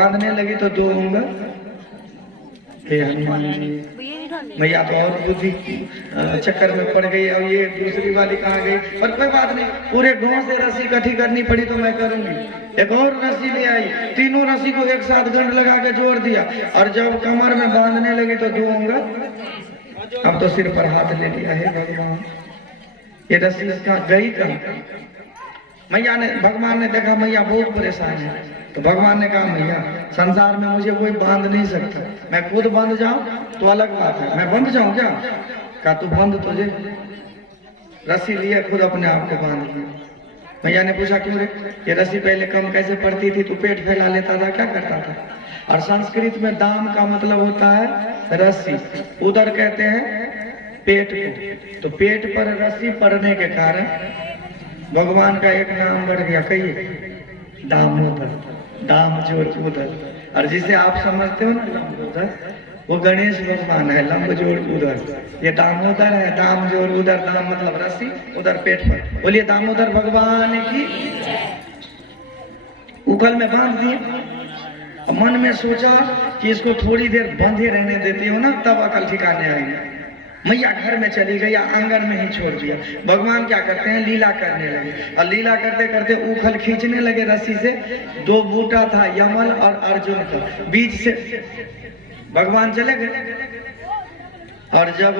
बांधने लगी तो दो होंगे। हे हनुमान जी, मैया तो और बुद्धि चक्कर में पड़ गई। अब ये दूसरी वाली कहाँ गई? पर कोई बात नहीं, पूरे गांव से रस्सी इकट्ठी करनी पड़ी तो मैं करूंगी। एक और रस्सी ले आई, तीनों रस्सी को एक साथ गंढ लगा के जोड़ दिया और जब कमर में बांधने लगी तो दो होंगे। अब तो सिर पर हाथ ले लिया। है भगवान, ये रस्सी कहाँ गई? कहाँ? मैया ने, भगवान ने देखा मैया बहुत परेशान है, तो भगवान ने कहा मैया संसार में मुझे कोई बांध नहीं सकता, मैं खुद बंध जाऊं तो अलग बात है, मैं बंध जाऊं क्या? कहा तू बंध, तुझे रस्सी लिए खुद अपने आप को बांध लिया। मैया ने पूछा क्यों रे? ये रस्सी पहले कम कैसे पड़ती थी? तू पेट फैला लेता था, क्या करता था? और संस्कृत में दाम का मतलब होता है रस्सी, उदर कहते हैं पेट को, तो पेट पर रस्सी पड़ने के कारण भगवान का एक नाम बढ़ गया। कहिए दामोदर, दाम जोड़ उदर। और जिसे आप समझते हो ना लंबोदर, वो गणेश भगवान है। लंब जोड़ उदर, ये दामोदर है। दाम जोड़ उदर, दाम मतलब रस्सी, उधर पेट पर। बोलिए दामोदर भगवान की। उखल में बांध दिए, मन में सोचा कि इसको थोड़ी देर बंधे रहने देती हो ना, तब अकल ठिकाने आएगी। मैया घर में चली गई, आंगन में ही छोड़ दिया। भगवान क्या करते हैं? लीला करने लगे, और लीला करते करते उखल खींचने लगे रस्सी से। दो बूटा था, यमल और अर्जुन का, बीच से भगवान चले गए। और जब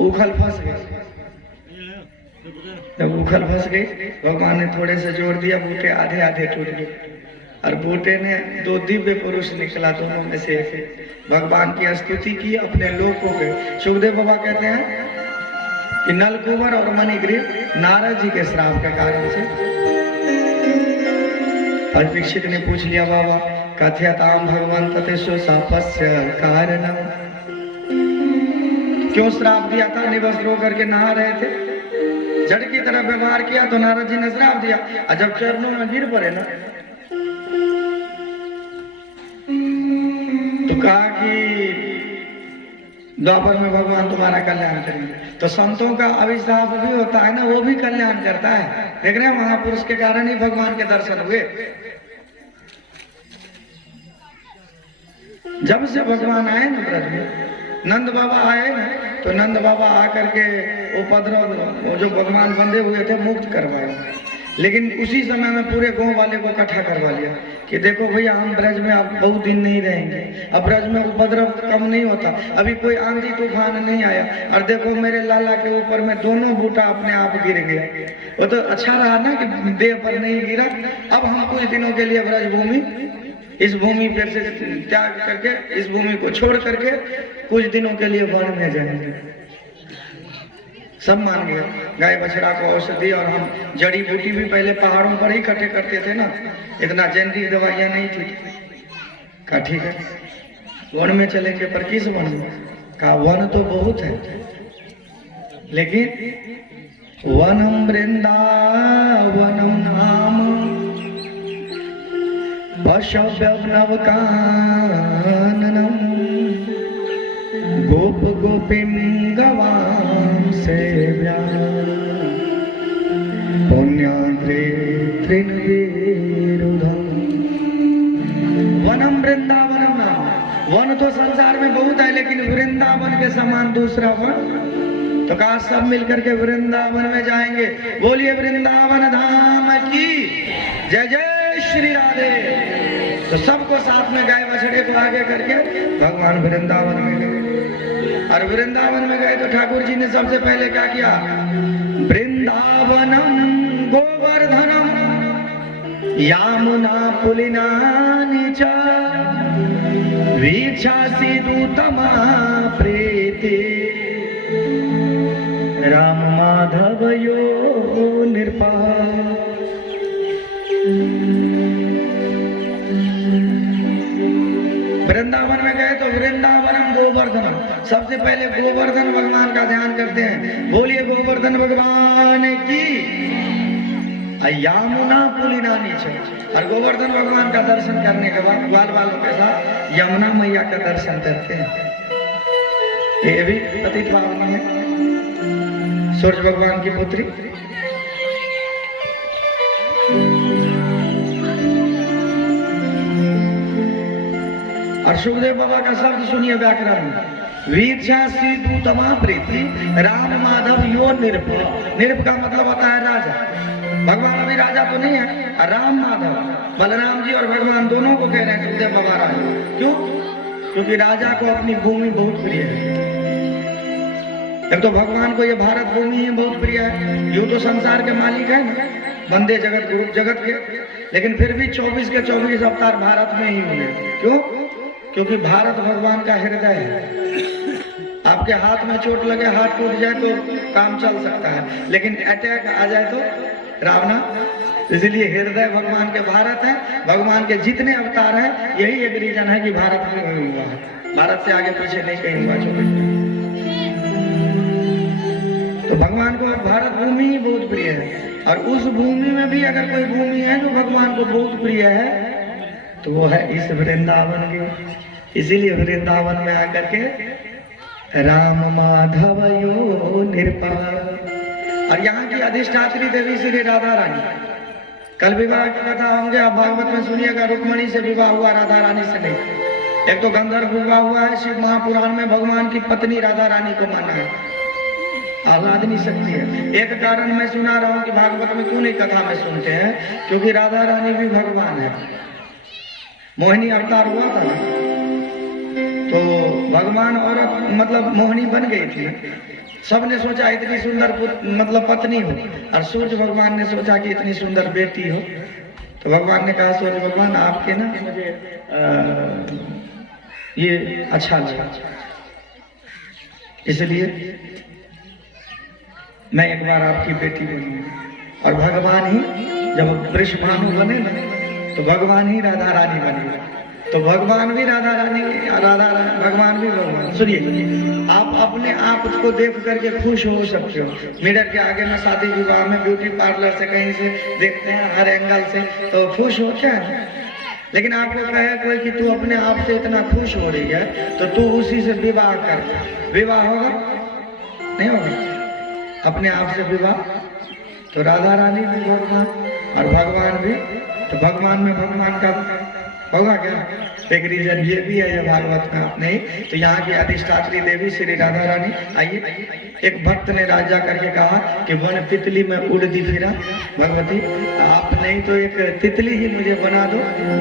उखल फंस गए, जब उखल फंस गई, भगवान ने थोड़े से जोड़ दिया, बूटे आधे आधे टूट गए। और बूटे ने दो दिव्य पुरुष निकला, दोनों में से भगवान की स्तुति की, अपने लोक को गए। सुखदेव बाबा कहते हैं कि नलकुबर और मणिग्रीव नारद जी के श्राप के कारण से। और परीक्षित ने पूछ लिया बाबा कथ्यताम भगवान ततेषु शापस्य कारणम, क्यों श्राप दिया था? निवस्त्र होकर के नहा रहे थे, जड़ की तरह व्यवहार किया तो नारद जी ने श्राप दिया। और जब चरणों में गिर पड़े ना, तो कहा कि द्वापर में भगवान तुम्हारा कल्याण करेंगे। तो संतों का अभिशाप भी होता है ना, वो भी कल्याण करता है। देख रहे हैं, महापुरुष के कारण ही भगवान के दर्शन हुए। जब से भगवान आए ना ब्रज में, नंद बाबा आए ना, तो नंद बाबा आकर के उपद्रव जो भगवान बंधे हुए थे मुक्त करवाए। लेकिन उसी समय में पूरे गांव वाले को इकट्ठा करवा लिया कि देखो भैया हम ब्रज में अब बहुत दिन नहीं रहेंगे, अब ब्रज में उपद्रव कम नहीं होता, अभी कोई आंधी तूफान नहीं आया, और देखो मेरे लाला के ऊपर में दोनों बूटा अपने आप गिर गया। वो तो अच्छा रहा ना कि देह पर नहीं गिरा। अब हम कुछ दिनों के लिए ब्रज भूमि, इस भूमि पर से त्याग करके, इस भूमि को छोड़ करके कुछ दिनों के लिए वन में जाएंगे। सब मान गया, गाय बछड़ा को औषधि, और हम जड़ी बूटी भी पहले पहाड़ों पर ही इकट्ठे करते थे ना, इतना जेनरिक दवाइयां नहीं थी। कहा ठीक है वन में चलेंगे, पर किस वन में? कहा वन तो बहुत है, लेकिन वनम वृंदावनम नाम पशव्यवनव काननम गोप गोपिम गवाम सेव्या पुण्याद्रे त्रिनवीरुधम। वनम वृंदावनम नाम, वन तो संसार में बहुत है, लेकिन वृंदावन के समान दूसरा वन। तो कहा सब मिलकर के वृंदावन में जाएंगे। बोलिए वृंदावन धाम की जय जय श्री राधे। तो सबको साथ में गाय बछड़े को आगे करके भगवान वृंदावन में गए। और वृंदावन में गए तो ठाकुर जी ने सबसे पहले क्या किया? वृंदावनम गोवर्धनम यामुना पुलिनानि च वीक्षासि दूतमा प्रीति राम माधवयो नृपा। वृंदावन में गए तो वृंदावनम गोवर्धनम, सबसे पहले गोवर्धन भगवान का ध्यान करते हैं। बोलिए गोवर्धन भगवान की। यमुना पुलिनानि च, और गोवर्धन भगवान का दर्शन करने के बाद ग्वाल वालों के साथ यमुना मैया का दर्शन करते हैं। ये भी पतित पावन है, सूर्य भगवान की पुत्री। सुखदेव बाबा का शब्द सुनिए व्याकरण में, वीक्षासी दूतमा प्रीति राम माधव यो निरप। निरप का मतलब होता है राजा। भगवान अभी राजा तो नहीं है, राम माधव बलराम जी और भगवान दोनों को कह रहे हैं सुखदेव बाबा राजा। क्यों? क्योंकि राजा को अपनी भूमि बहुत प्रिय है। एक तो भगवान को ये भारत भूमि ही बहुत प्रिय है, यूं तो संसार के मालिक है ना, बंदे जगत गुरु जगत के, लेकिन फिर भी 24 के 24 अवतार भारत में ही हुए। क्यों? क्योंकि भारत भगवान का हृदय है। आपके हाथ में चोट लगे, हाथ टूट जाए तो काम चल सकता है, लेकिन अटैक आ जाए तो रावणा। इसलिए हृदय भगवान के भारत है। भगवान के जितने अवतार हैं यही एक रीजन है कि भारत में हुआ है। भारत से आगे पीछे नहीं कहीं हुआ छोटे। तो भगवान को भारत भूमि ही बहुत प्रिय है, और उस भूमि में भी अगर कोई भूमि है जो भगवान को बहुत प्रिय है तो वो है इस वृंदावन की। इसीलिए वृंदावन में आकर के राम माधव यो निरपा। और यहाँ की अधिष्ठात्री देवी श्री राधा रानी। कल विवाह की कथा होंगे, आप भागवत में सुनिएगा, रुक्मणी से विवाह हुआ, राधा रानी से नहीं। एक तो गंधर्व विवाह हुआ है, शिव महापुराण में भगवान की पत्नी राधा रानी को माना है, आह्लाद नहीं सकती है। एक कारण मैं सुना रहा हूँ कि भागवत में क्यों नहीं कथा में सुनते हैं, क्योंकि राधा रानी भी भगवान है। मोहिनी अवतार हुआ था तो भगवान औरत मतलब मोहिनी बन गई थी। सबने सोचा इतनी सुंदर मतलब पत्नी हो, और सूर्य भगवान ने सोचा कि इतनी सुंदर बेटी हो। तो भगवान ने कहा सूर्य भगवान आपके ना मुझे ये अच्छा लगा, इसलिए मैं एक बार आपकी बेटी बनी। और भगवान ही जब वृषभानु बने ना तो भगवान ही राधा रानी बनी। तो भगवान भी राधा रानी, भगवान भी भगवान। सुनिए, आप अपने आप को देख करके खुश हो सकते हो। मिरर के आगे में शादी विवाह में ब्यूटी पार्लर से कहीं से देखते हैं, हर एंगल से, तो खुश होते हैं। लेकिन आपको कहे कोई कि तू अपने आप से इतना खुश हो रही है तो तू उसी से विवाह कर, विवाह होगा? नहीं होगा। अपने आप से विवाह। तो राधा रानी भी भगवान और भगवान भी, तो भगवान में भगवान का होगा क्या? एक रीजन ये भी है जो भागवत में आप नहीं। तो यहाँ की अधिष्ठात्री देवी श्री राधा रानी। आइए, एक भक्त ने राजा करके कहा कि वन तितली में उड़ती फिरा भगवती, आप नहीं तो एक तितली ही मुझे बना दो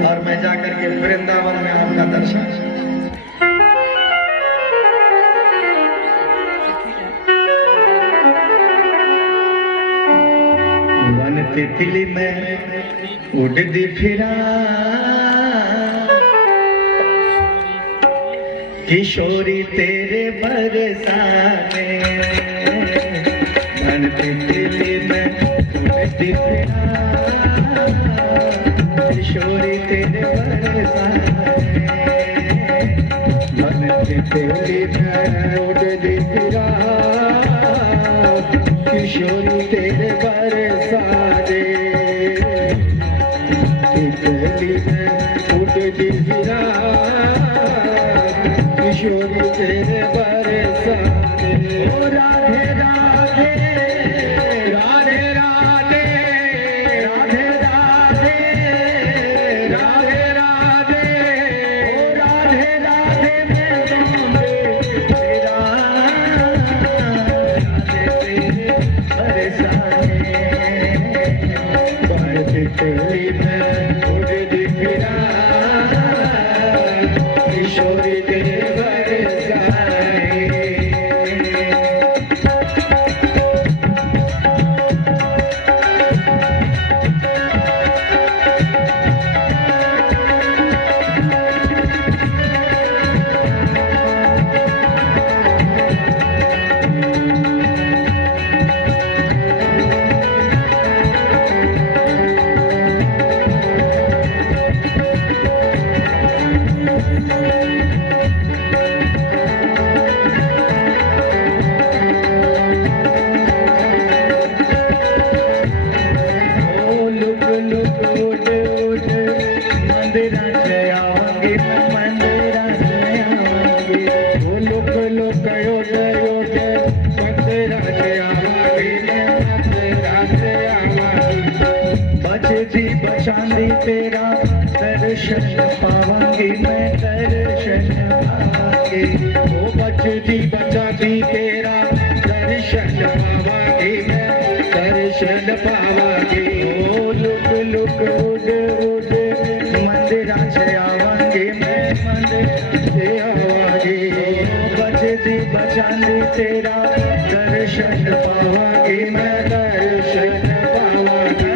और मैं जा करके वृंदावन में आपका दर्शन। वन तितली में उड़ती फिरा किशोरी तेरे बरसाने, मन तितली में उड़ती फिरा किशोरी तेरे बरसाने, मन तितली में उड़ती फिरा किशोरी तेरे बरसाने, तितली में उड़ती फिरा किशोरी तेरे बरसाने। ओ राधे राधे राधे राधे राधे राधे राधे राधे, ओ राधे राधे मैं गाऊंगी तेरा तेरे बरसाने, पर तितली में उड़ती फिरा किशोरी तेरे चांदी तेरा दर्शन पाऊंगी मैं दर्शन पाऊंगी। ओ बचती बचाती तेरा दर्शन पाऊंगी मैं दर्शन पाऊंगी। ओ लुक लुक उड़ उड़ मंदिरा से आवांगी मैं मंदिर से आवांगी। ओ बचती बचाती तेरा दर्शन पाऊंगी मैं दर्शन पाऊंगी।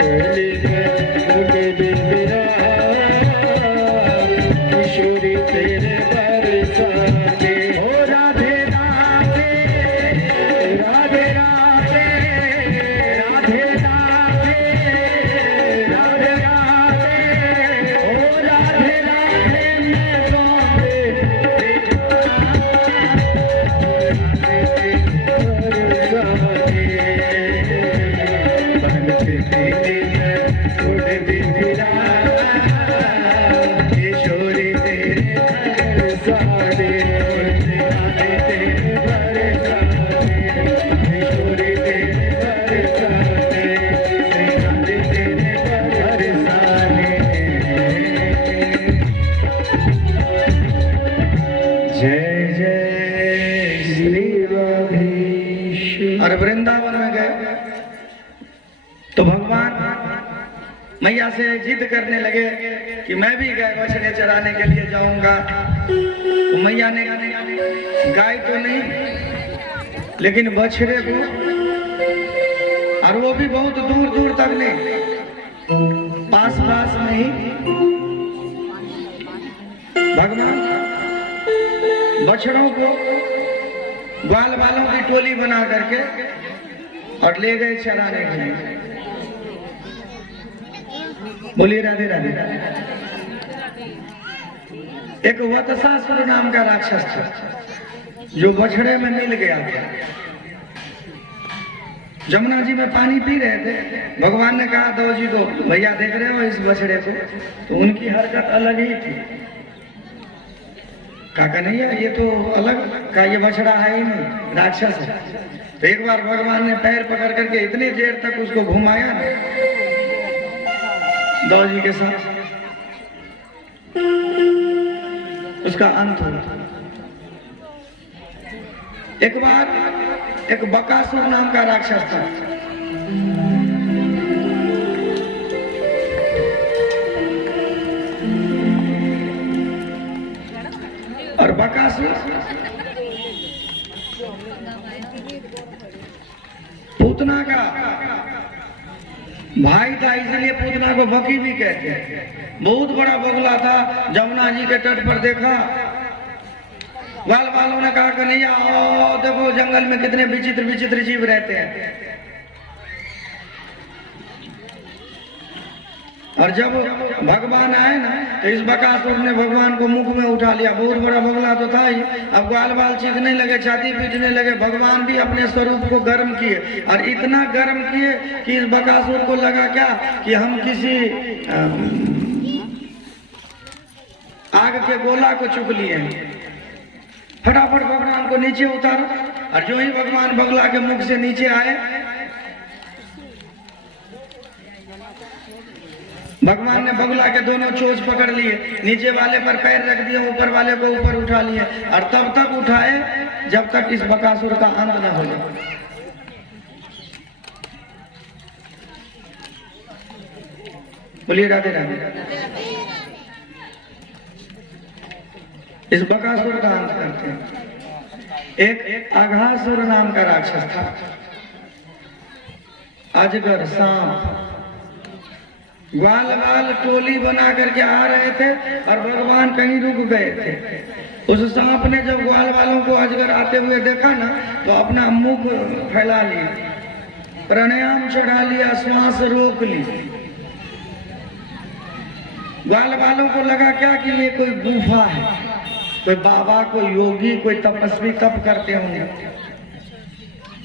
गली में उड़े बिरहा किशोरी तेरे बरसाने हो राधे राधे राधे राधे राधे राधे राधे राधे हो राधे राधे मैं गावे और वृंदावन में गए तो भगवान मैया से जिद करने लगे कि मैं भी गाय बछड़े चराने के लिए जाऊंगा। तो मैया ने गाय तो नहीं लेकिन बछड़े को, और वो भी बहुत दूर दूर तक नहीं, पास पास में ही भगवान बछड़ों को ग्वाल वालों की टोली बना करके और ले गए चराने के लिए। बोलिए राधे राधे। एक वत्सासुर नाम का राक्षस था जो बछड़े में मिल गया था। जमुना जी में पानी पी रहे थे, भगवान ने कहा दो जी को, भैया देख रहे हो इस बछड़े को? तो उनकी हरकत अलग ही थी। काका नहीं है, ये तो अलग का, ये बछड़ा है ही नहीं, राक्षस है। तो एक बार भगवान ने पैर पकड़ करके इतनी देर तक उसको घुमाया ना दो जी के साथ, उसका अंत हुआ। एक बार एक बकासुर नाम का राक्षस था। और बकासुर पूतना का भाई था, इसलिए पूतना को बकी भी कहते हैं। बहुत बड़ा बगुला था। जमुना जी के तट पर देखा, ग्वाल वालों ने कहा कन्हैया आओ देखो जंगल में कितने विचित्र विचित्र जीव रहते हैं। और जब भगवान आए ना तो इस बकासुर ने भगवान को मुख में उठा लिया। बहुत बड़ा बगुला तो था ही, अब ग्वाल बाल चीखने लगे, छाती पीटने लगे। भगवान भी अपने स्वरूप को गर्म किए, और इतना गर्म किए कि इस बकासुर को लगा क्या कि हम किसी आग के गोला को चुक लिए। फटाफट भगवान को नीचे उतारो, और जो ही भगवान बगुला के मुख से नीचे आए, भगवान ने बगुला के दोनों चोंच पकड़ लिए, नीचे वाले पर पैर रख दिए, ऊपर वाले को ऊपर उठा लिए, और तब तक उठाए जब तक इस बकासुर का अंत न हो जाए। बोलिए राधे राधे। इस बकासुर का अंत करते हैं। एक अघासुर नाम का राक्षस था। अजगर, सांप, ग्वाल वाल टोली बना करके आ रहे थे और भगवान कहीं रुक गए थे। उस सांप ने जब ग्वाल वालों को अजगर आते हुए देखा ना तो अपना मुख फैला लिया, प्राणायाम चढ़ा लिया, श्वास रोक ली। ग्वाल वालों को लगा क्या कि ये कोई गुफा है, कोई बाबा, कोई योगी, कोई तपस्वी तप करते होंगे,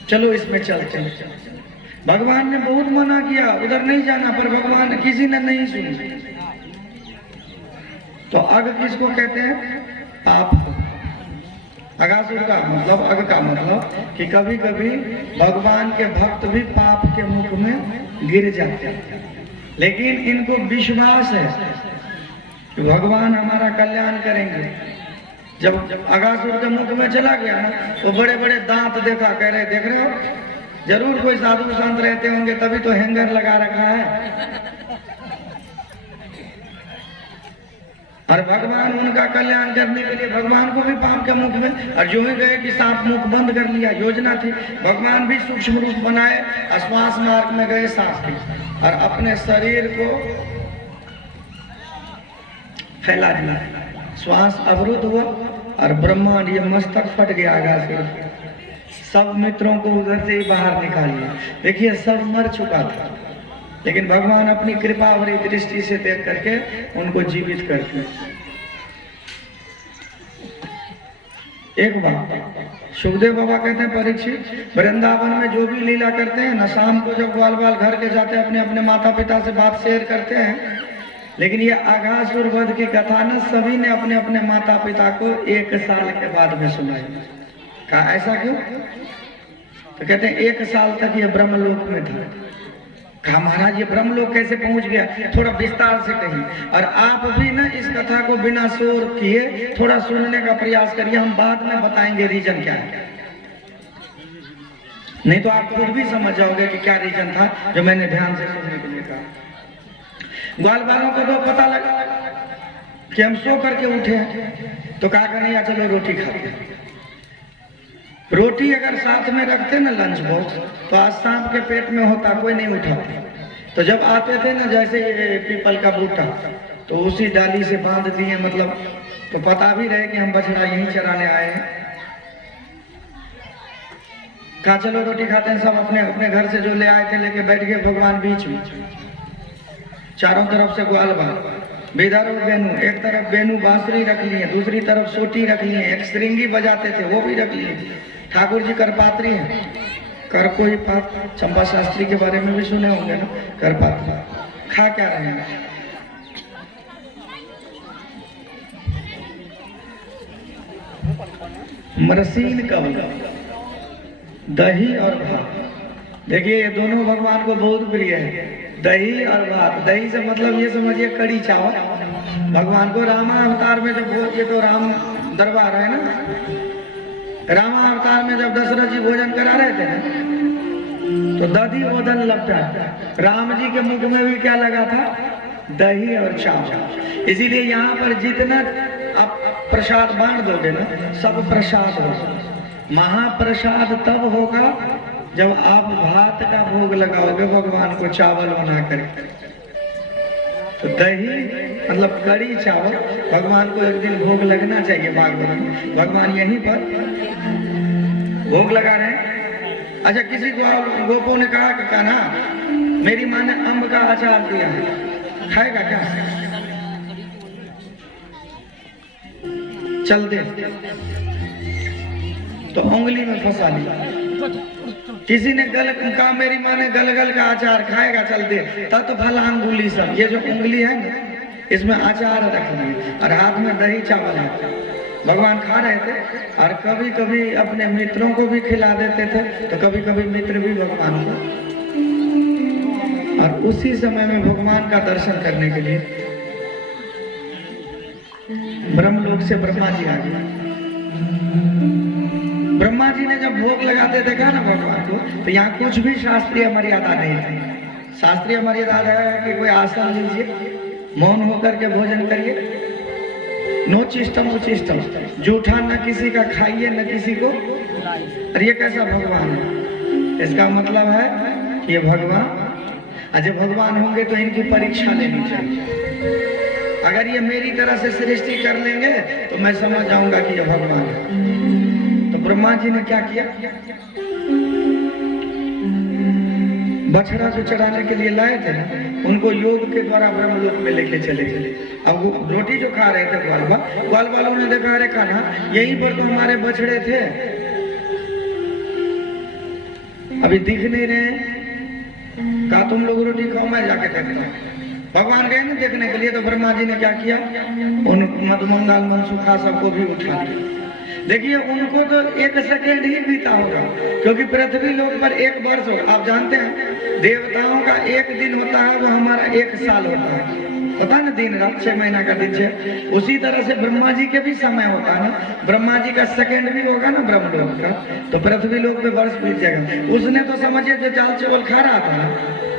चलो इसमें चलते हैं। भगवान ने बहुत मना किया, उधर नहीं जाना, पर भगवान किसी ने नहीं सुनी। तो अग किसको कहते हैं? पाप। अगासुर का मतलब, अग का मतलब कि कभी कभी भगवान के भक्त भी पाप के मुख में गिर जाते हैं, लेकिन इनको विश्वास है कि भगवान हमारा कल्याण करेंगे। जब अगासुर के मुख में चला गया ना तो बड़े बड़े दांत देखा, कह रहे देख रहे हो, जरूर कोई साधु संत रहते होंगे तभी तो हैंगर लगा रखा है। और भगवान उनका कल्याण करने के लिए भगवान को भी पाप के मुख में, और जो ही गए कि सांप मुख बंद कर लिया, योजना थी। भगवान भी सूक्ष्म रूप बनाए, श्वास मार्ग में गए सांप के, और अपने शरीर को फैला दिया। श्वास अवरुद्ध हुआ और ब्रह्मांड ये मस्तक फट गया आकाश से। सब मित्रों को उधर से बाहर निकाल लिया। देखिए सब मर चुका था, लेकिन भगवान अपनी कृपा और दृष्टि से देख करके उनको जीवित करते। एक बात सुखदेव बाबा कहते हैं, परीक्षित वृंदावन में जो भी लीला करते हैं ना, शाम को जब ग्वाल बाल घर के जाते हैं अपने अपने माता पिता से बात शेयर करते हैं, लेकिन ये अघासुर वध की कथा ना सभी ने अपने अपने माता पिता को 1 साल के बाद में सुनाई। कहा ऐसा क्यों? तो कहते हैं 1 साल तक ये ब्रह्मलोक में था। कहा महाराज ये ब्रह्मलोक कैसे पहुंच गया? थोड़ा विस्तार से कहिए, और आप भी ना इस कथा को बिना शोर किए थोड़ा सुनने का प्रयास करिए। हम बाद में बताएंगे रीजन क्या है, नहीं तो आप खुद भी समझ जाओगे कि क्या रीजन था जो मैंने ध्यान से सुनने के लिए कहा। ग्वाल बालों को तो पता लगा कि हम सो करके उठे हैं, तो कहा कन्हैया चलो रोटी खाते हैं। रोटी अगर साथ में रखते ना लंच बॉक्स, तो आज सांप के पेट में होता, कोई नहीं उठाता। तो जब आते थे ना जैसे पीपल का बूटा, तो उसी डाली से बांध दिए, मतलब तो पता भी रहे कि हम बछड़ा यहीं चराने आए हैं। कहा चलो रोटी खाते हैं। सब अपने अपने घर से जो ले आए थे लेके बैठ गए। भगवान बीच में, चारों तरफ से ग्वाल बाल, बेदार और बेनू, एक तरफ बेनू बांसुरी रख लिए, दूसरी तरफ सोटी रख लिए, एक श्रृंगी बजाते थे वो भी रख लिए। ठाकुर जी करपात्री हैं, कर कोई पात, चंपा शास्त्री के बारे में भी सुने होंगे ना, करपात्री। खा क्या रहे हैं? मरसीन कवल, दही और भात। देखिए ये दोनों भगवान को बहुत प्रिय है, दही और भात। दही से मतलब ये समझिए कड़ी चावल। भगवान को रामा अवतार में जब ये तो राम दरबार है ना, रामा अवतार में जब दशरथ जी भोजन करा रहे थे ना, तो दधी ओदन लपटा, राम जी के मुख में भी क्या लगा था? दही और चावल। इसीलिए यहाँ पर जितना आप प्रसाद बांट दोगे ना, सब प्रसाद होगा। महाप्रसाद तब होगा जब आप भात का भोग लगाओगे भगवान को चावल बना कर। तो दही मतलब कड़ी चावल भगवान को एक दिन भोग लगना चाहिए। भागवत में भगवान यहीं पर भोग लगा रहे हैं। अच्छा किसी गोपों ने कहा कि कान्हा मेरी माँ ने अम्ब का अचार दिया है, खाएगा क्या? चल दे, तो उंगली में फंसा लिया। किसी ने कहा मेरी माँ ने गलगल का अचार खाएगा, चल दे, तब तो फला अंगुली सब, ये जो उंगली है ना इसमें अचार रख लिए और हाथ में दही चावल है। भगवान खा रहे थे और कभी कभी अपने मित्रों को भी खिला देते थे, तो कभी कभी मित्र भी भगवान को। और उसी समय में भगवान का दर्शन करने के लिए ब्रह्मलोक से ब्रह्मा जी आ गए। ब्रह्मा जी ने जब भोग लगाते देखा ना भगवान को, तो यहाँ कुछ भी शास्त्रीय मर्यादा नहीं थी। शास्त्रीय मर्यादा है कि कोई आसन लीजिए, मौन होकर के भोजन करिए, नो चिष्टम उचिष्टम, जूठा न किसी का खाइए न किसी को। और ये कैसा भगवान है? इसका मतलब है कि ये भगवान, जब भगवान होंगे तो इनकी परीक्षा लेनी चाहिए। अगर ये मेरी तरह से सृष्टि कर लेंगे तो मैं समझ जाऊंगा कि ये भगवान है। तो ब्रह्मा जी ने क्या किया? बछड़ा जो चढ़ाने के लिए लाए थे ना, उनको योग के द्वारा ब्रह्मलोक में लेके चले गए। अब वो रोटी जो खा रहे थे ग्वाल वालों ने देखा, अरे कान्हा यहीं पर तो हमारे बछड़े थे, अभी दिख नहीं रहे। कहा तुम लोग रोटी खाओ, मैं जाके देखता हूँ। भगवान गए ना देखने के लिए, तो ब्रह्मा जी ने क्या किया? उन मधुमंगल मनसुखा सबको भी उठा लिया। देखिए उनको तो 1 सेकेंड ही बीता होगा, क्योंकि पृथ्वी लोक पर 1 वर्ष होगा। आप जानते हैं देवताओं का 1 दिन होता है, वो हमारा 1 साल होता है। पता ना, दिन रात 6 महीना का दिन है। उसी तरह से ब्रह्मा जी के भी समय होता है ना, ब्रह्मा जी का सेकंड भी होगा ना ब्रह्मलोक का, तो पृथ्वी लोक में वर्ष बीत जाएगा। उसने तो समझिए जो चाल चावल खा रहा था ना,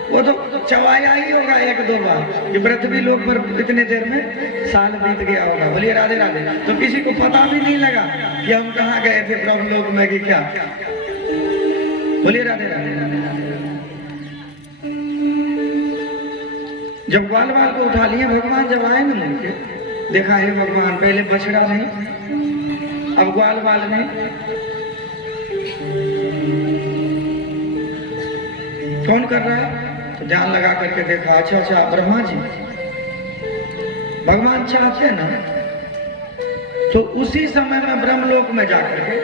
वो तो चवाया ही होगा 1-2 बार कि पृथ्वी लोक पर इतने देर में साल बीत गया होगा। बोलिए राधे राधे। तो किसी को पता भी नहीं लगा कि हम कहाँ गए थे ब्रह्मलोक में कि क्या। बोलिए राधे राधे। जब ग्वाल बाल को उठा लिए भगवान, जब आए ना मुझे देखा है भगवान, पहले बछड़ा नहीं, अब ग्वाल बाल नहीं। कौन कर रहा है? तो ध्यान लगा करके देखा, अच्छा ब्रह्मा जी। भगवान चाहते ना तो उसी समय में ब्रह्मलोक में जाकर के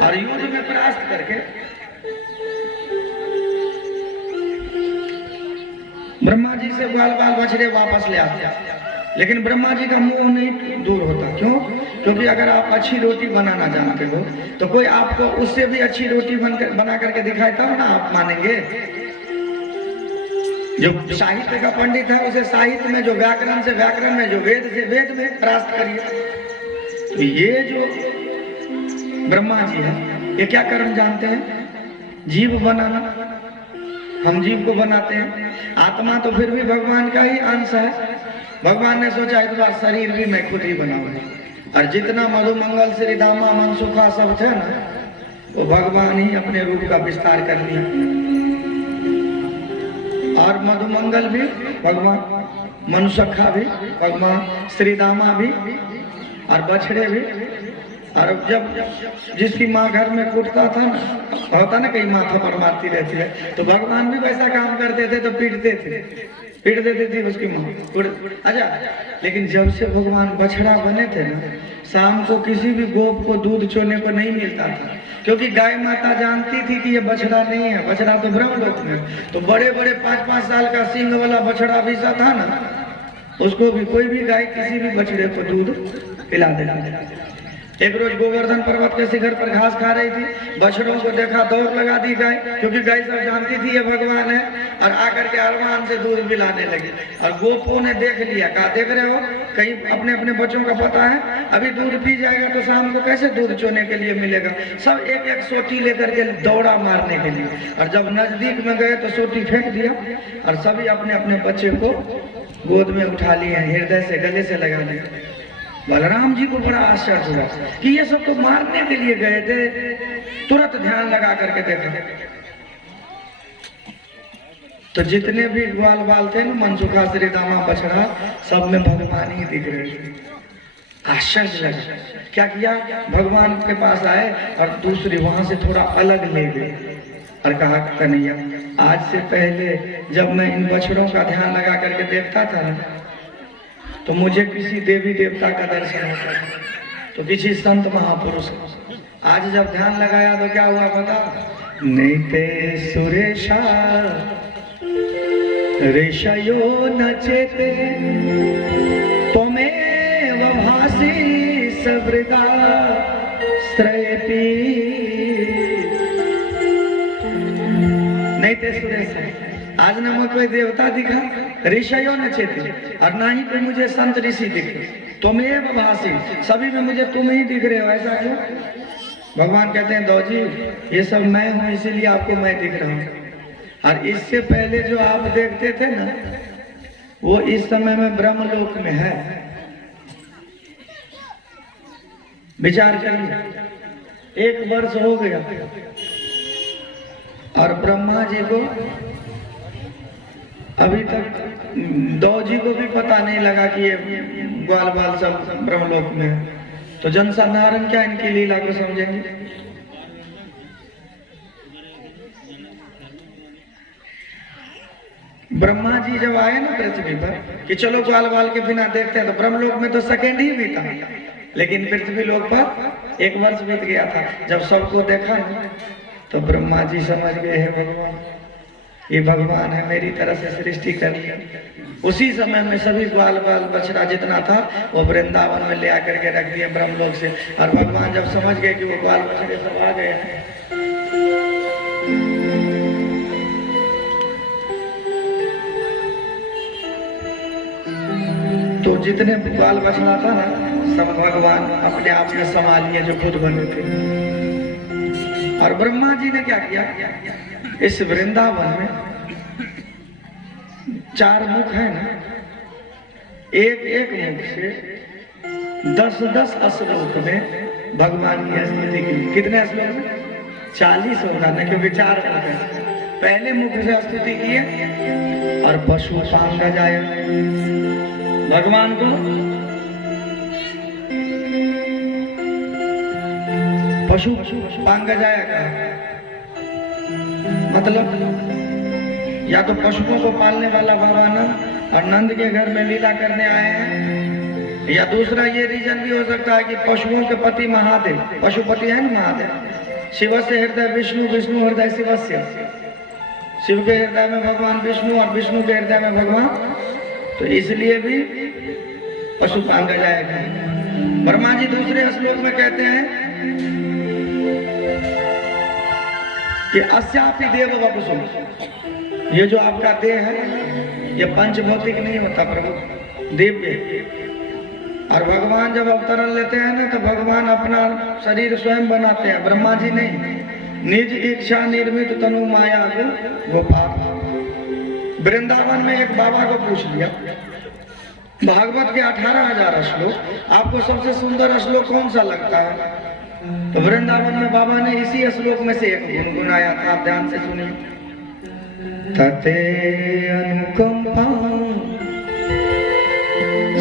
और युद्ध में परास्त करके ब्रह्मा जी से ग्वाल बाल बछड़े वापस ले आते। लेकिन ब्रह्मा जी का मुंह नहीं दूर होता। क्यों? क्योंकि अगर आप अच्छी रोटी बनाना जानते हो तो कोई आपको उससे भी अच्छी रोटी बना करके दिखाए तब ना आप मानेंगे। जो साहित्य का पंडित है उसे साहित्य में, जो व्याकरण से व्याकरण में, जो वेद से वेद में परास्त करिए। तो ये जो ब्रह्मा जी है ये क्या कर्म जानते हैं? जीव बनाना। हम जीव को बनाते हैं। आत्मा तो फिर भी भगवान का ही अंश है। भगवान ने सोचा इस बार शरीर भी मैं खुद ही बनाऊंगा। और जितना मधुमंगल, श्रीदामा, मनसुखा सब थे ना, वो भगवान ही अपने रूप का विस्तार कर लिया। और मधुमंगल भी भगवान, मनसुखा भी भगवान, श्रीदामा भी और बछड़े भी। और जब जिसकी माँ घर में कूटता था ना, होता ना कहीं माथा पर मारती रहती है, तो भगवान भी वैसा काम करते थे, तो पीटते थे, पीट देती थी उसकी माँ। अच्छा, लेकिन जब से भगवान बछड़ा बने थे ना, शाम को किसी भी गोप को दूध चोने को नहीं मिलता था, क्योंकि गाय माता जानती थी कि ये बछड़ा नहीं है, बछड़ा तो ब्रह्मलोक में। तो बड़े बड़े 5-5 साल का सींग वाला बछड़ा भी सा था ना, उसको भी कोई भी गाय किसी भी बछड़े को दूध पिला देता। एक रोज गोवर्धन पर्वत के शिखर पर घास खा रही थी, बछड़ों को देखा, दौड़ लगा दी गाय, क्योंकि गाय सब जानती थी ये भगवान है, और आकर के आलवान से दूध पिलाने लगी। और गोपों ने देख लिया, कहा देख रहे हो, कहीं अपने अपने बच्चों का पता है, अभी दूध पी जाएगा तो शाम को कैसे दूध चोने के लिए मिलेगा। सब एक एक सोटी लेकर के दौड़ा मारने के लिए, और जब नजदीक में गए तो सोटी फेंक दिया, और सभी अपने अपने बच्चे को गोद में उठा लिए, हृदय से गले से लगा लिया। बलराम जी को बड़ा आश्चर्य हुआ कि ये सब तो मारने के लिए गए थे। तुरंत ध्यान लगा करके देखा तो जितने भी ग्वाल बाल थे ना, मनसुखा, श्रीदामा, बछड़ा, सब में भगवान ही दिख रहे थे। आश्चर्य लगा। क्या किया? भगवान के पास आए और दूसरी वहां से थोड़ा अलग ले गए और कहा, कन्हैया, आज से पहले जब मैं इन बछड़ों का ध्यान लगा करके देखता था तो मुझे किसी देवी देवता का दर्शन होता था, तो किसी संत महापुरुष। आज जब ध्यान लगाया तो क्या हुआ पता? नीते सुरेशा ऋषयो नचेते त्वमेव भासि सवृता श्रयति। नहीं थे सुरेश, आज न मैं कोई देवता दिखा, ऋषियों ने चेते, और ना ही कोई मुझे संत ऋषि दिखे, तुम्हें भाषी, सभी में मुझे तुम ही दिख रहे हो। ऐसा क्यों? भगवान कहते हैं, दौजी ये सब मैं हूं, इसीलिए आपको मैं दिख रहा हूं। और इससे पहले जो आप देखते थे ना, वो इस समय में ब्रह्मलोक में है। विचार करिए, 1 वर्ष हो गया और ब्रह्मा जी को अभी तक, दौजी को भी पता नहीं लगा कि ये ग्वाल बाल सब ब्रह्मलोक में है। तो जनसाधारण क्या इनकी लीला को समझेंगे? ब्रह्मा जी जब आए ना पृथ्वी पर कि चलो ग्वाल बाल के बिना देखते हैं, तो ब्रह्मलोक में तो सेकेंड ही बीता, लेकिन पृथ्वी लोक पर 1 वर्ष बीत गया था। जब सबको देखा ना, तो ब्रह्मा जी समझ गए हैं भगवान, ये भगवान है, मेरी तरह से सृष्टि कर लिया। उसी समय में सभी ग्वाल बाल बछड़ा जितना था वो वृंदावन में ले आकर के रख दिया ब्रह्मलोक से। और भगवान जब समझ गए कि वो ग्वाल बछड़े सब आ गए हैं, तो जितने बाल बछड़ा था ना सब भगवान अपने आप में संभाल लिए जो खुद बने थे। और ब्रह्मा जी ने क्या किया, इस वृंदावन में 4 मुख है ना, एक एक मुख से 10-10 श्लोक में भगवान की स्तुति की। कितने श्लोक में? 40 होगा ना, क्योंकि 4 मुख है। पहले मुख से स्तुति किए और पशु पांग जाए भगवान को, पशु पांग जाएगा मतलब या तो पशुओं को पालने वाला भगवान और नंद के घर में लीला करने आए हैं, या दूसरा ये रीजन भी हो सकता है कि पशुओं के पति महादेव, पशुपति है ना महादेव, शिव से हृदय विष्णु, विष्णु हृदय शिव से, शिव के हृदय में भगवान विष्णु और विष्णु के हृदय में भगवान, तो इसलिए भी पशु पांगा जाएगा। ब्रह्मा जी दूसरे श्लोक में कहते हैं कि अस्यापि देव वपुषु, ये जो आपका देह है ये पंचभौतिक नहीं होता प्रभु, दिव्य। और भगवान जब अवतरण लेते हैं ना तो भगवान अपना शरीर स्वयं बनाते हैं, ब्रह्मा जी नहीं। निज इच्छा निर्मित तनु माया को गोपाल। वृंदावन में एक बाबा को पूछ लिया, भागवत के 18,000 श्लोक, आपको सबसे सुंदर श्लोक कौन सा लगता है? तो वृंदावन में बाबा ने इसी श्लोक में से एक गुनगुनाया था, आप ध्यान से सुनिए। तते अनुकंपा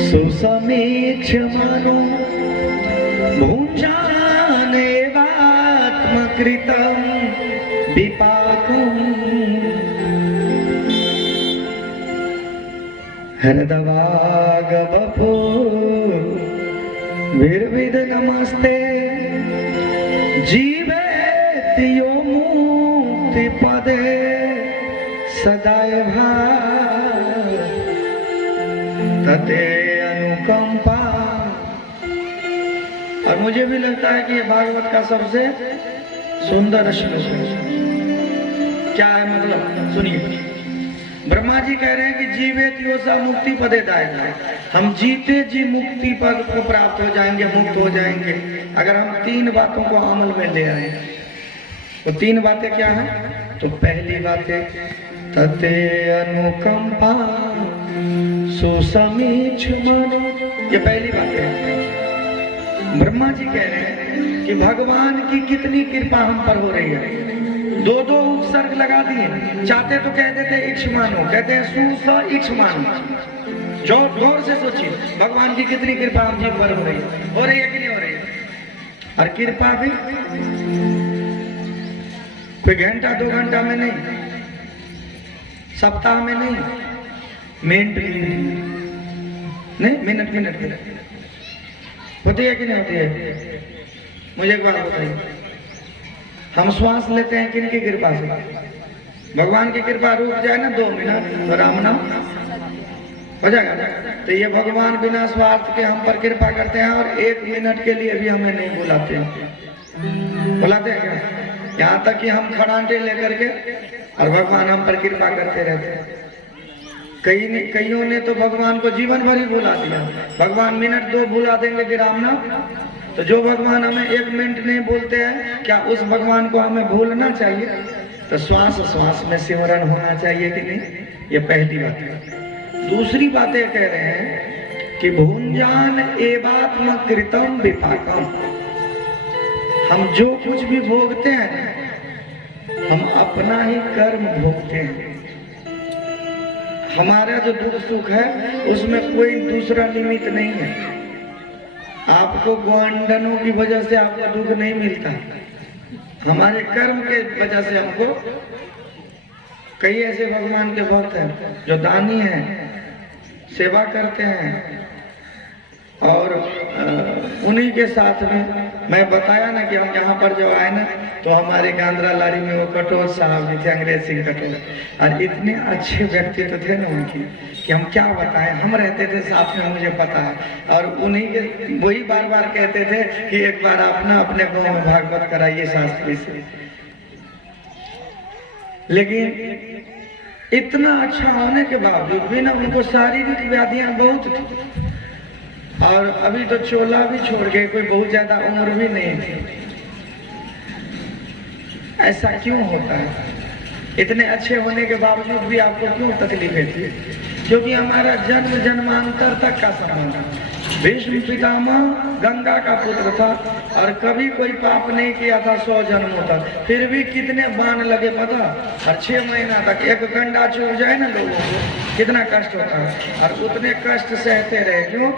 सुसमीक्ष मनो भुंजाने आत्मकृतं विपाकम् हृदवागवपो विर्विद नमस्ते जीवेति यो मुक्ति पदे सदैव तते अनुकंपा। और मुझे भी लगता है कि ये भागवत का सबसे सुंदर श्लोक है। क्या है मतलब? सुनिए, ब्रह्मा जी कह रहे हैं कि जीवेत योसा मुक्ति पदे दायका, हम जीते जी मुक्ति पद को प्राप्त हो जाएंगे, मुक्त हो जाएंगे अगर हम 3 बातों को अमल में ले आए। तो 3 बातें क्या है? तो पहली बात है तते अनुकंपा सुसमीक्ष मनो, ये पहली बात है। ब्रह्मा जी कह रहे हैं कि भगवान की कितनी कृपा हम पर हो रही है। 2-2 उपसर्ग लगा दिए, चाहते तो कह देते इक्ष्मानो, कहते हैं सुस इक्ष्मानो। जो गौर से सोचिए भगवान की कितनी कृपा हम जीव पर हो रही है कि नहीं हो रही है? और कृपा भी कोई घंटा 2 घंटा में नहीं, सप्ताह में नहीं, मिनट नहीं, मिनट होती है कि नहीं होती है? मुझे एक बात बताइए, हम श्वास लेते हैं किनकी कृपा से? भगवान की कृपा रुक जाए ना 2 मिनट तो राम नाम हो जाएगा। तो ये भगवान बिना स्वार्थ के हम पर कृपा करते हैं और 1 मिनट के लिए भी हमें नहीं बुलाते हैं। बुलाते हैं क्या? यहाँ तक कि हम खड़ांटे लेकर के और भगवान हम पर कृपा करते रहते हैं। कईयों ने तो भगवान को जीवन भर ही बुला दिया। भगवान मिनट 2 बुला देंगे कि राम नाम, तो जो भगवान हमें 1 मिनट नहीं बोलते हैं, क्या उस भगवान को हमें भूलना चाहिए? तो श्वास श्वास में सिमरन होना चाहिए कि नहीं? ये पहली बात है। दूसरी बात ये कह रहे हैं कि भुंजान एवात्म कृतम विपाकम, हम जो कुछ भी भोगते हैं हम अपना ही कर्म भोगते हैं। हमारा जो दुख सुख है उसमें कोई दूसरा निमित्त नहीं है। आपको गोंडनों की वजह से आपको दुख नहीं मिलता, हमारे कर्म के वजह से हमको। कई ऐसे भगवान के भक्त हैं जो दानी हैं, सेवा करते हैं, और उन्हीं के साथ में मैं बताया ना कि हम यहाँ पर जो आए ना तो हमारे गांधरा लारी में वो कटोर साहब जी थे, अंग्रेज सिंह कटोर, और इतने अच्छे व्यक्तित्व थे ना उनकी कि हम क्या बताएं। हम रहते थे साथ में, मुझे पता है, और उन्हीं के वही बार बार कहते थे कि एक बार आप ना अपने गाँव में भागवत कराइए शास्त्री से। लेकिन इतना अच्छा होने के बावजूद भी ना उनको शारीरिक व्याधियां बहुत थी। और अभी तो चोला भी छोड़ गए, कोई बहुत ज्यादा उम्र भी नहीं थी। ऐसा क्यों होता है? इतने अच्छे होने के बावजूद भी आपको क्यों तकलीफें थी? क्योंकि हमारा जन्म जन्मांतर तक का संबंध है। भीष्म पितामह गंगा का पुत्र था और कभी कोई पाप नहीं किया था 100 जन्मों तक, फिर भी कितने बाण लगे पता? और 6 महीना तक एक गंडा चुभ जाए ना लोगों को कितना कष्ट होता है, और उतने कष्ट सहते रहे। क्यों?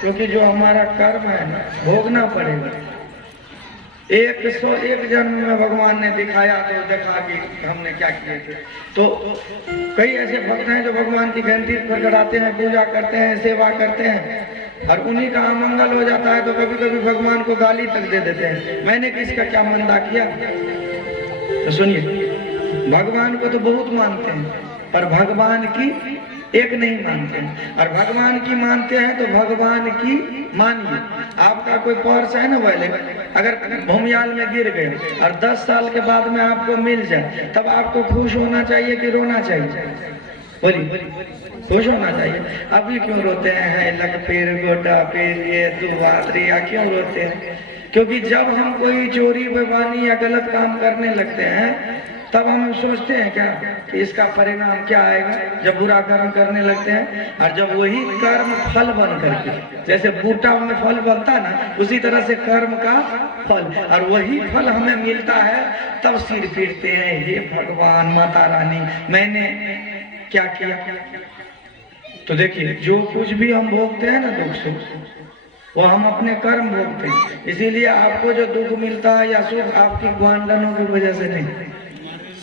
क्योंकि जो हमारा कर्म है ना, भोगना पड़ेगा। 101 जन्म में भगवान ने दिखाया तो देखा कि हमने क्या किए थे। तो कई ऐसे भक्त हैं जो भगवान की गिनती प्रकटाते हैं, पूजा करते हैं, सेवा करते हैं, और उन्हीं का अमंगल हो जाता है तो कभी कभी भगवान को गाली तक दे देते हैं। मैंने किसका क्या मंदा किया? तो सुनिए, भगवान को तो बहुत मानते हैं पर भगवान की एक नहीं मानते, और भगवान की मानते हैं तो भगवान की मानिए। आपका कोई पर्स है ना वाले, अगर भूमियाल में गिर गए और 10 साल के बाद में आपको मिल जाए, तब आपको खुश होना चाहिए कि रोना चाहिए? बोलिए, खुश होना चाहिए। अभी क्यों रोते हैं? लग पेड़ गोटा पेड़ ये दुआरिया क्यों रोते हैं? क्योंकि जब हम कोई चोरी बेईमानी या गलत काम करने लगते हैं तब हम सोचते हैं क्या कि इसका परिणाम क्या आएगा? जब बुरा कर्म करने लगते हैं, और जब वही कर्म फल बन करके, जैसे बूटा में फल बनता है ना, उसी तरह से कर्म का फल, और वही फल हमें मिलता है, तब सिर पीटते हैं, हे भगवान माता रानी मैंने क्या किया? तो देखिए, जो कुछ भी हम भोगते हैं ना दुख सुख, वो हम अपने कर्म भोगते हैं। इसीलिए आपको जो दुख मिलता है या सुख, आपकी ग्वांडनों की वजह से नहीं,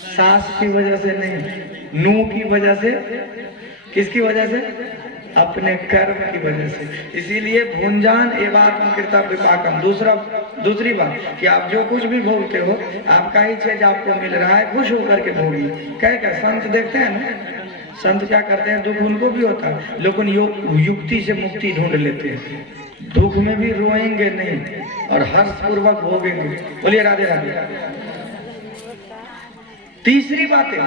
सास की वजह से नहीं, नू की वजह से, किसकी वजह से? अपने कर्म की वजह से। इसीलिए भुंजान एवं कृता विपाकम। दूसरी बात कि आप जो कुछ भी भोगते हो, आपका ही चीज आपको मिल रहा है, खुश होकर के भोगिए। क्या संत देखते हैं ना, संत क्या करते हैं? दुख उनको भी होता है, लेकिन युक्ति से मुक्ति ढूंढ लेते हैं। दुख में भी रोएंगे नहीं और हर्ष पूर्वक भोगेंगे। बोलिए राधे राधे। तीसरी बात है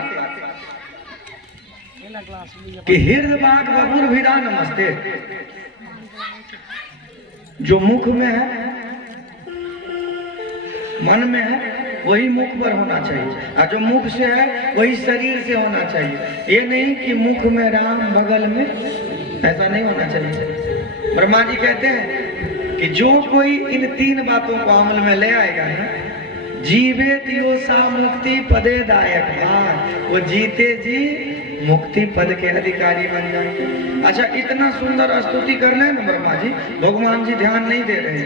कि हृदय बाग बबुर भिदा नमस्ते। जो मुख में है, मन में है, वही मुख पर होना चाहिए, और जो मुख से है वही शरीर से होना चाहिए। ये नहीं कि मुख में राम बगल में, ऐसा नहीं होना चाहिए। ब्रह्मा जी कहते हैं कि जो कोई इन 3 बातों को अमल में ले आएगा ना, जीवे तियो सा मुक्ति पदे दायक भाग, वो जीते जी मुक्ति पद के अधिकारी बन जाएंगे। अच्छा, इतना सुंदर स्तुति कर ले ना ब्रह्मा जी, भगवान जी ध्यान नहीं दे रहे।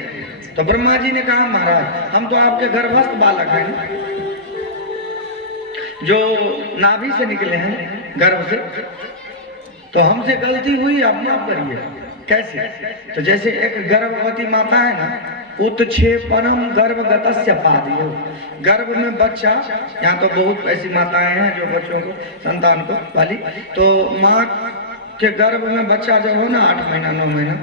तो ब्रह्मा जी ने कहा, महाराज हम तो आपके गर्भस्थ बालक हैं, जो नाभि से निकले हैं, गर्भ से, तो हमसे गलती हुई, आप माफ करिए। कैसे? तो जैसे एक गर्भवती माता है ना, उत्क्षेपणम गर्भगतस्य पादियो, गर्भ में बच्चा, यहाँ तो बहुत ऐसी माताएं हैं जो बच्चों को, संतान को वाली, तो माँ के गर्भ में बच्चा जब हो ना 8 महीना 9 महीना,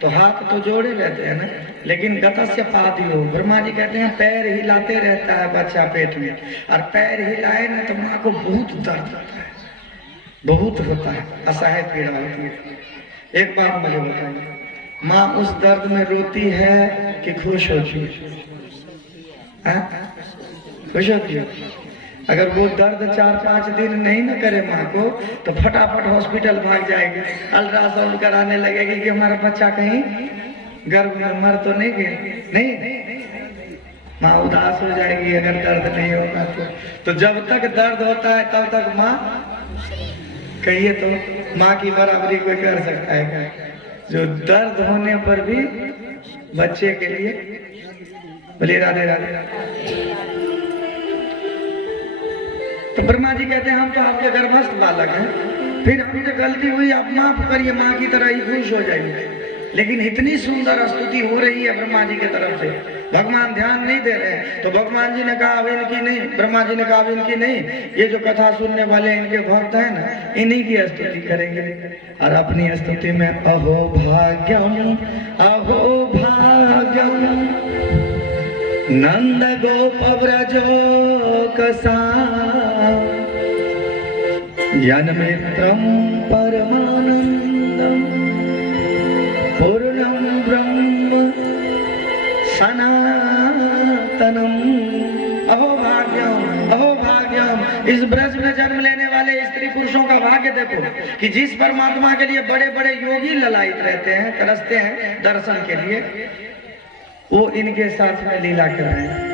तो हाथ तो जोड़े रहते हैं ना, लेकिन गतस्य पादियो, ब्रह्मा जी कहते हैं पैर हिलाते रहता है बच्चा पेट में, और पैर हिलाए ना तो माँ को बहुत दर्द होता है, बहुत होता है, असहाय पीड़ा होती है। एक बात मुझे बताइए, माँ उस दर्द में रोती है कि खुश होती है? खुश होती है। अगर वो दर्द 4-5 दिन नहीं न करे माँ को, तो फटाफट हॉस्पिटल भाग जाएगी, अल्ट्रासाउंड कराने लगेगी कि हमारा बच्चा कहीं गर्भ में मर तो नहीं गया। नहीं, माँ उदास हो जाएगी अगर दर्द नहीं होगा तो जब तक दर्द होता है तब तक माँ, कहिए तो माँ की बराबरी कोई कर सकता है क्या? जो दर्द होने पर भी बच्चे के लिए, बोलिए राधे राधे। तो ब्रह्मा जी कहते हैं हम तो आपके गर्भस्थ बालक हैं, फिर हमसे गलती हुई, आप माफ करिए, माँ की तरह ही खुश हो जाइए। लेकिन इतनी सुंदर स्तुति हो रही है ब्रह्मा जी की तरफ से, भगवान ध्यान नहीं दे रहे हैं। तो भगवान जी ने कहा अब इनकी नहीं, ब्रह्मा जी ने कहा अब इनकी नहीं, ये जो कथा सुनने वाले इनके भक्त हैं ना, इन्हीं की स्तुति करेंगे। और अपनी स्तुति में अहो भाग्यम नंद गोप व्रजो कसा जन्मित्रम परमानंदम पूर्णम नर्तनम अहो भाग्यम अहो भाग्यम। इस ब्रज में जन्म लेने वाले स्त्री पुरुषों का भाग्य देखो कि जिस परमात्मा के लिए बड़े बड़े योगी ललायित रहते हैं, तरसते हैं दर्शन के लिए, वो इनके साथ में लीला कर रहे हैं।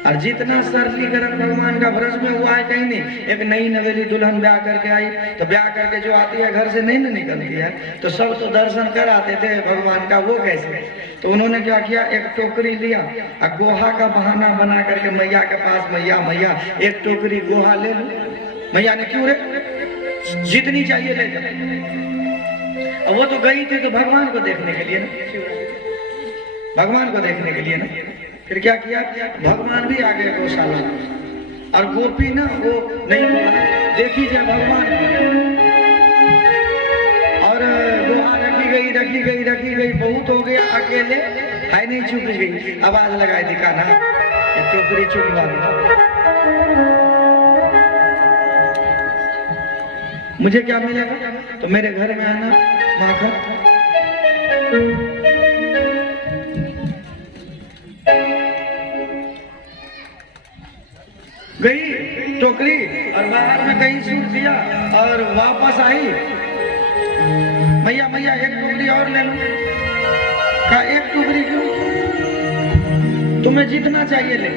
और जितना सरलीकरण भगवान का ब्रज में हुआ है कहीं नहीं। एक नई नवेली दुल्हन ब्याह करके आई तो ब्याह करके जो आती है घर से नहीं न निकलती है, तो सब तो दर्शन कर आते थे भगवान का, वो कैसे? तो उन्होंने क्या किया, एक टोकरी लिया और गोहा का बहाना बना करके मैया के पास, मैया मैया एक टोकरी गोहा ले लो। मैया ने क्यों रे, जितनी चाहिए ले जाओ। और वो तो गई थी तो भगवान को देखने के लिए ना, भगवान को देखने के लिए ना। फिर क्या किया, भगवान भी आ गए गौशाला और गोपी ना वो नहीं बोला, देखी जाए भगवान और गोहा रखी गई बहुत हो गया, अकेले है नहीं, चुप गई। आवाज लगाई थी कान्हा ये टोकरी चुपवा दो, मुझे क्या मिलेगा, तो मेरे घर में आना माखन। गई टोकरी और बाहर में कहीं सूख दिया और वापस आई, मैया मैया एक टोकरी और ले लो। कहा एक टोकरी क्यों, तुम्हें जितना चाहिए ले।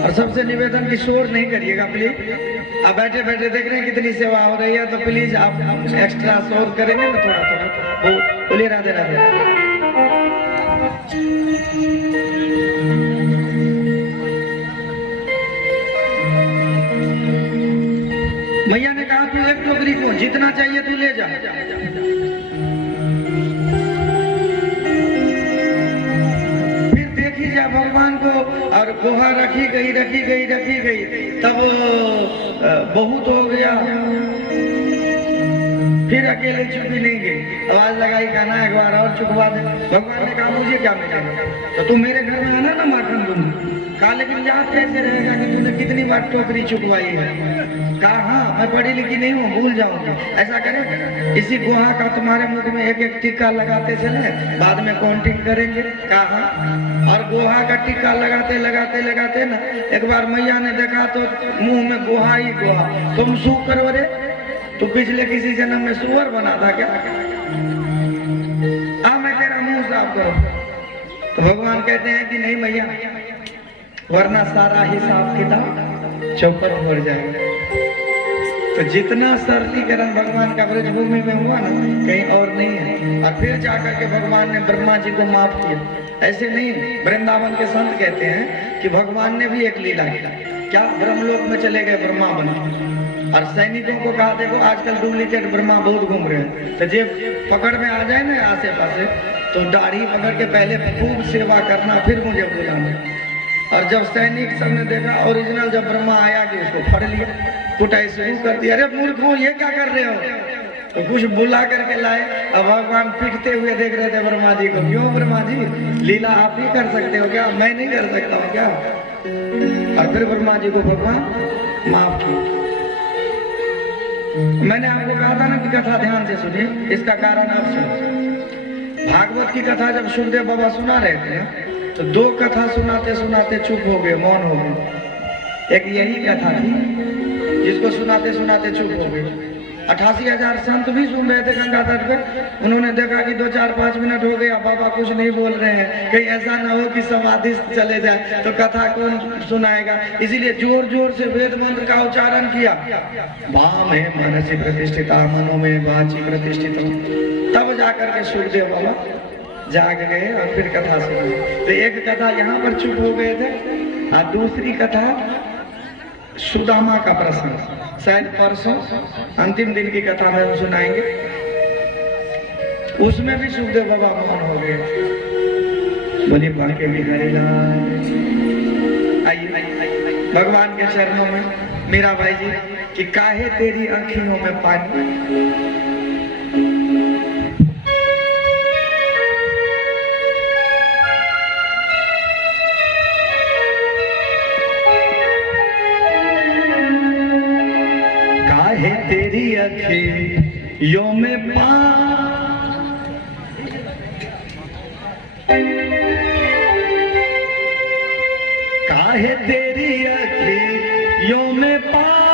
और सबसे निवेदन की शोर नहीं करिएगा प्लीज। आप बैठे बैठे देख रहे हैं कितनी सेवा हो रही है, तो प्लीज आप एक्स्ट्रा शोर करेंगे ना थोड़ा थोड़ा। बोलिए राधे राधे। मैया ने कहा तू एक टोकरी को जितना चाहिए तू ले जा। फिर देखी जा भगवान को और गोहा रखी गई तब बहुत हो गया, फिर अकेले चुपी नहीं गई, आवाज लगाई कहना एक बार और चुकवा दे। भगवान ने कहा मुझे क्या मिलेगा, तो तू मेरे घर में आना ना माखन दूंगी। कहा लेकिन याद कैसे रहेगा कि तूने कितनी बार टोकरी चुकवाई है। कहा हाँ मैं पढ़ी लिखी नहीं हूँ, भूल जाऊंगी। ऐसा करें इसी गोहा का तुम्हारे मुख में एक एक टीका लगाते चले, बाद में काउंटिंग करेंगे। कहा हाँ। और गोहा का टीका लगाते ना एक बार मैया ने देखा तो मुंह में गोहा ही गोहा। तुम सू करो रे, तो पिछले किसी जन्म में सुअर बना था क्या? मैं तेरा मुंह साफ करो। तो भगवान कहते हैं कि नहीं मैया, वरना सारा हिसाब किताब चौपट हो जाएगा। तो जितना सरलीकरण भगवान का ब्रज भूमि में हुआ ना कहीं और नहीं है। और फिर जाकर के भगवान ने ब्रह्मा जी को माफ किया। ऐसे नहीं, वृंदावन के संत कहते हैं कि भगवान ने भी एक लीला किया। क्या? ब्रह्मलोक में चले गए ब्रह्मा बने और सैनिकों को कहा देखो आजकल डुप्लीकेट ब्रह्मा बहुत घूम रहे हैं, तो जे पकड़ में आ जाए ना आसे पासे तो दाढ़ी पकड़ के पहले खूब सेवा करना, फिर मुझे बुलाना। और जब सैनिक सब ने देखा ओरिजिनल जब ब्रह्मा आया कि उसको फड़ लिया, कुटाई शुरू कर दिया। अरे मूर्खों ये क्या कर रहे हो? तो कुछ बुला करके लाए। अब भगवान पिटते हुए देख रहे थे ब्रह्मा जी को। क्यों ब्रह्मा जी, लीला आप ही कर सकते हो क्या, मैं नहीं कर सकता हूँ क्या? और फिर ब्रह्मा जी को भगवान माफ किया। मैंने आपको कहा था ना कि कथा ध्यान से सुनिए, इसका कारण आप सुनिए। भागवत की कथा जब सुखदेव बाबा सुना रहे थे तो दो कथा सुनाते सुनाते चुप हो गए, मौन हो गए। एक यही कथा थी जिसको सुनाते सुनाते चुप हो गए। 88,000 संत भी सुन रहे थे गंगा तट पर। उन्होंने देखा कि 2-4-5 मिनट हो गया, बाबा कुछ नहीं बोल रहे हैं, कहीं ऐसा ना हो कि समाधिस्थ चले जाए तो कथा कौन सुनाएगा। इसीलिए जोर जोर से वेद मंत्र का उच्चारण किया। वाम है मनसी प्रतिष्ठिता मनो में वाची प्रतिष्ठित। तब जाकर के सुखदेव बाबा जाग गए और फिर कथा सुनी। तो एक कथा यहाँ पर चुप हो गए थे और दूसरी कथा सुदामा का प्रसंग, शायद परसों अंतिम दिन की कथा में हम सुनाएंगे। उसमें भी सुखदेव बाबा मौन हो गए। बोलिए बांके बिहारी लाल। आइए भगवान के चरणों में मीरा भाई जी कि काहे तेरी आंखियों में पानी। तेरी अखियों में पानी काहे तेरी अखियों में पानी,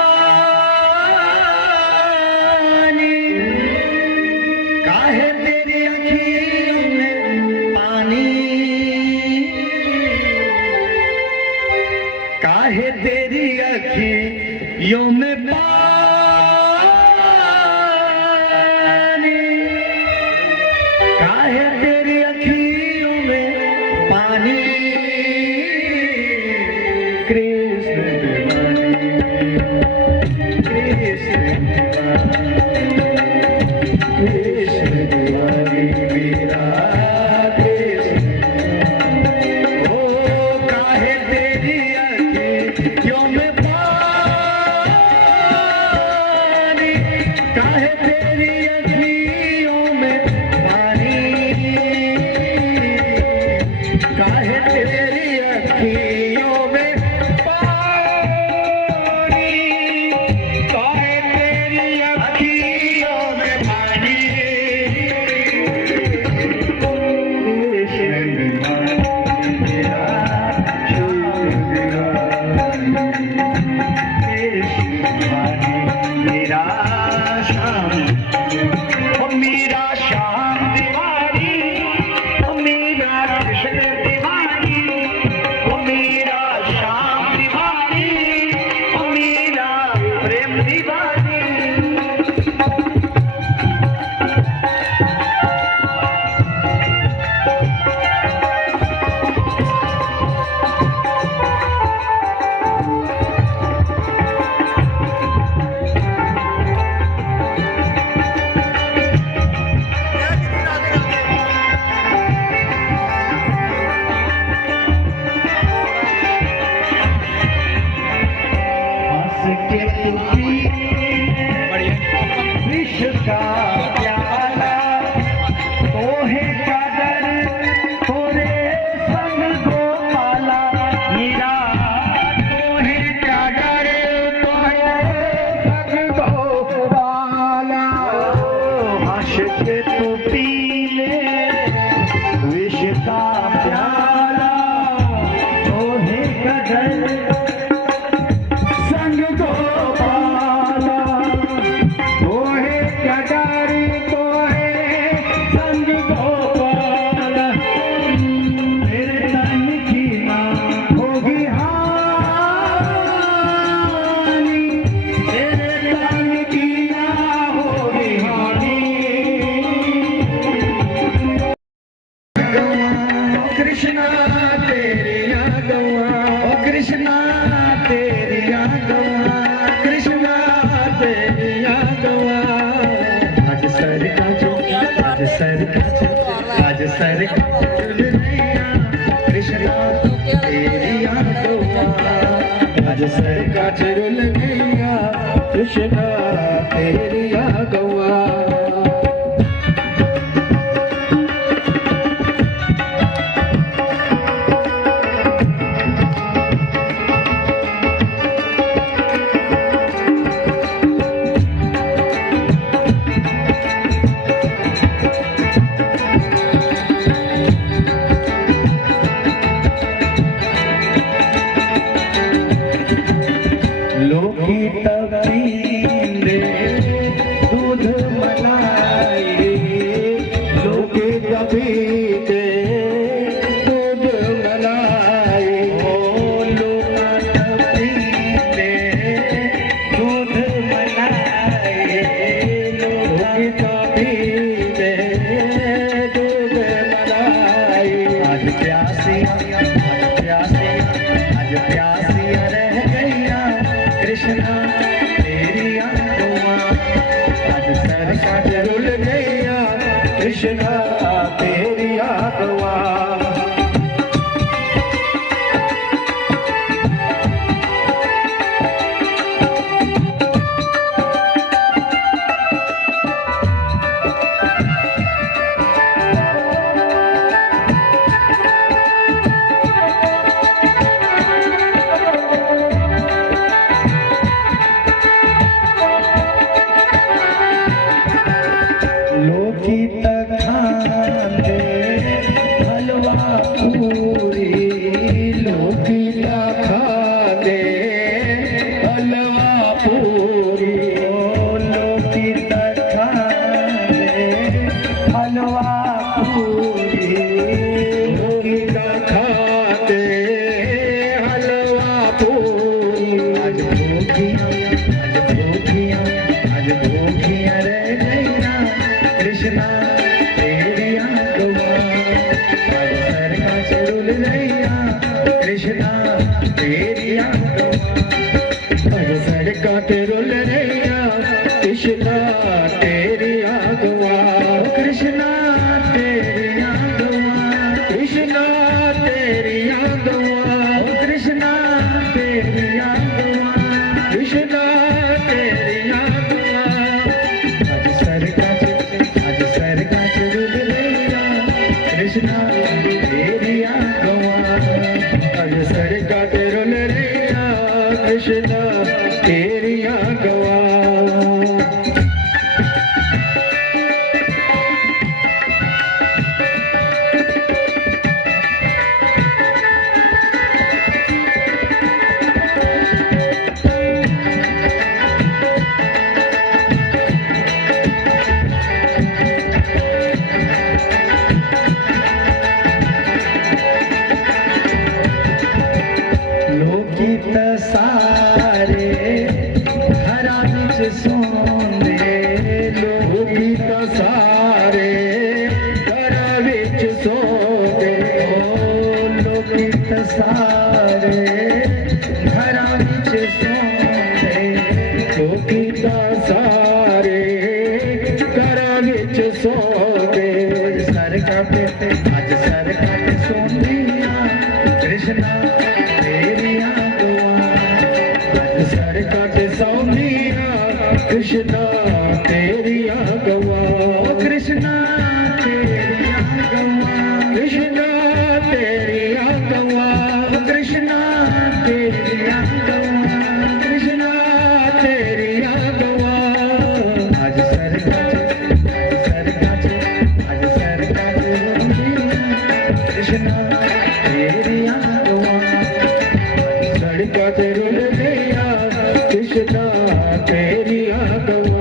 काहे तेरी अखियों में पानी, काहे तेरी अखियों में पानी, काहे तेरी अखियों में पानी। कृष्ण दीवानी, कृष्ण दीवानी मेरा कृष्ण। ओ काहे तेरी अखियों में पानी, काहे तेरी अखियों में पानी, काहे तेरी अखियों में विश्व का प्याला तोहे कादर तोरे संग गोपाला, मीरा तोहे कादर तोरे संग गोपाला। हंस के तू पी ले विश्व का प्याला तोहे कादर संग गोपाला, तोहे कादर तोहे संग गोपाला। मेरे तन की ना होगी हानि, मेरे तन की ना होगी हानि। कृष्णा तेरिया गवा, ओ कृष्णा तेरिया गवा, कृष्णा तेरिया गवा। आज सर का जो, आज सर का जो, आज सर का चुल नैया, कृष्णा तेरिया गवा। आज सर का चुल नैया, कृष्णा तेरिया गवा। लोकी तबींदे दूध मलाई, लोकी तबींदे दूध मलाई। ओ लोका तबींदे दूध मलाई, लोकी तबींदे दूध मलाई। आज प्यासी, आज प्यासी, आज प्यासी रह गईया, कृष्णा तेरिया गवा। आज सर का रुल गईया, कृष्णा तेरिया गवा। लोकी तखानी पूरी लोकी खाते हलवा पूरी लोकी खाते हलवा पूरी आज भूखियां रह गईया कृष्णा तेरिया गवा आज सर का चुल रैया कृष्णा तेरिया गवा सड़का ते रुल रैया कृष्णा तेरिया गवा कृष्णा तेरिया गवा कृष्णा तेरिया गवा कृष्णा तेरिया गवा कृष्णा तेरिया गवा आज सड़का ते रुल रैया कृष्णा तेरिया गवा आज सड़का ते रुल रैया कृष्णा तेरिया गवा लोकित सारे हरा बिच सोंदे लोकित सारे हरा बिच सोंदे लोकित सारे हरा बिच सोंदे लोकित सारे हरा बिच सोंदे सर काटे सोंदिया कृष्णा तेरिया गवा आज सड़का ते सोनिया कृष्णा तेरिया गवा कृष्णा तेरिया गवा कृष्णा तेरिया गवा कृष्णा तेरिया गवा कृष्णा तेरिया गवा आज सड़का ते कृष्णा तेरिया गवा सड़का ते रुल गया कृष्णा तेरिया गवा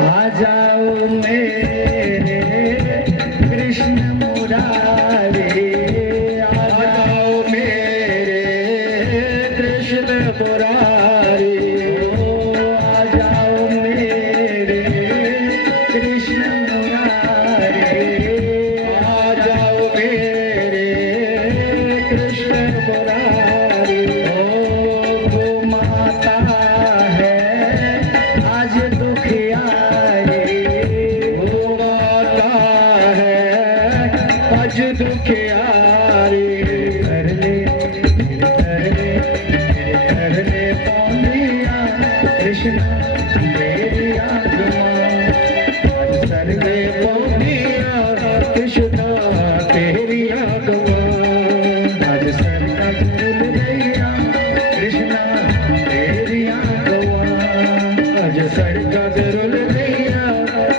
आ जाओ मेरे कृष्ण मुरारी आ जाओ मेरे कृष्ण मुरारी आ जाओ मेरे कृष्ण मुरारी आ जाओ मेरे कृष्ण मुरारी वो माता है आज दुखिया आज दुखियारी कर ले पौनिया कृष्णा तेरिया गवा आज सर ले पौनिया कृष्णा तेरिया गवा आज सर का चुल रैया कृष्णा तेरिया गवा आज सर का चुल रैया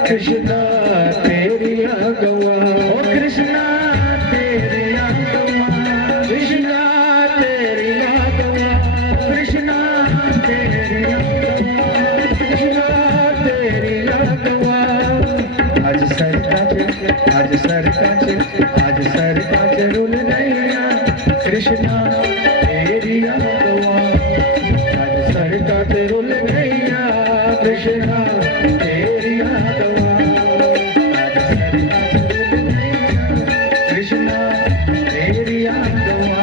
कृष्णा तेरिया गवा ओ कृष्णा तेरिया गवा कृष्णा तेरिया गवा कृष्णा तेरिया गवा कृष्णा तेरिया गवा आज सर का रुल रैया कृष्णा तेरिया गवा आज सर का रुल रैया कृष्णा तेरिया गवा कृष्णा तेरिया गवा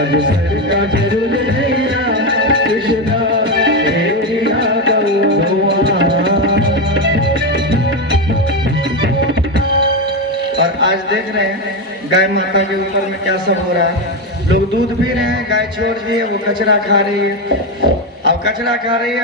आज सर का रुल रैया कृष्णा तेरिया गवा। और आज देख रहे हैं गाय माता के ऊपर में क्या सब हो रहा है। लोग दूध पी रहे हैं, गाय छोड़ दी है, वो कचरा खा रही है। अब कचरा खा रही है।